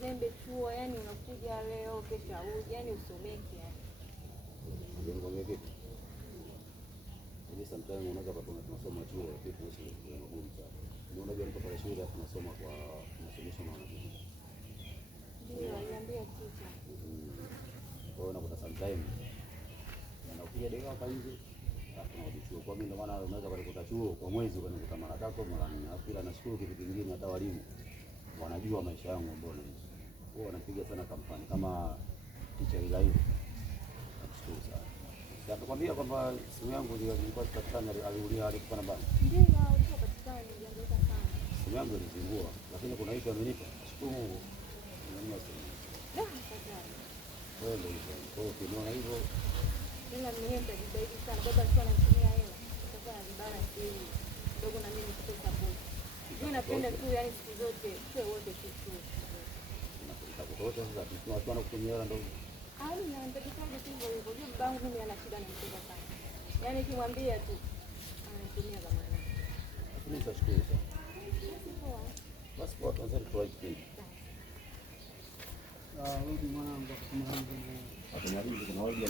kizembe chuo, yani unakuja leo kesho auji, yani usomeke yani. Ndio ngombe vipi? Hivi sometimes unaweza kupata tunasoma chuo lakini tunaishi kwa magumu sana. Ndio unajua niko pale shule tunasoma kwa tunasomeshwa na wanafunzi. Ndio aliambia teacher. Kwa hiyo unakuta sometimes unakuja dega hapa nje tunarudi chuo. Kwa mimi ndio maana unaweza kukuta chuo kwa mwezi ukanikuta mara 3 mara 4. Alafu ila nashukuru kitu kingine hata walimu wanajua maisha yangu mbona hivi. Wao wanapiga sana kampani kama teacher ila hivi. Nashukuru sana. Nakwambia kwamba simu yangu ilikuwa ipatikana alikuwa na bana. Ndio ilikuwa patikana ilianguka sana. Simu yangu ilizingua lakini kuna hicho amenipa. Shukuru Mungu. Nani asiye. Wewe ndio hivyo. Kwa hiyo ukiona hivyo ila mimi nitajitahidi sana. Baba alikuwa ananitumia hela. Sasa alibalance hii. Kidogo na mimi nikupe support. Mimi napenda tu yani siku zote tuwe wote tu. Unapita kutosha sasa watu wanakutumia hela ndio. Na nitakusaje tu hivyo hivyo. Ndio babangu mimi ana shida na mtoto sana. Yaani kimwambia tu anatumia kama nani. Lakini nitashukuru sana. Basi kwa tuanze kwa kipindi. Rudi mwanangu, Atumalize kuna wadi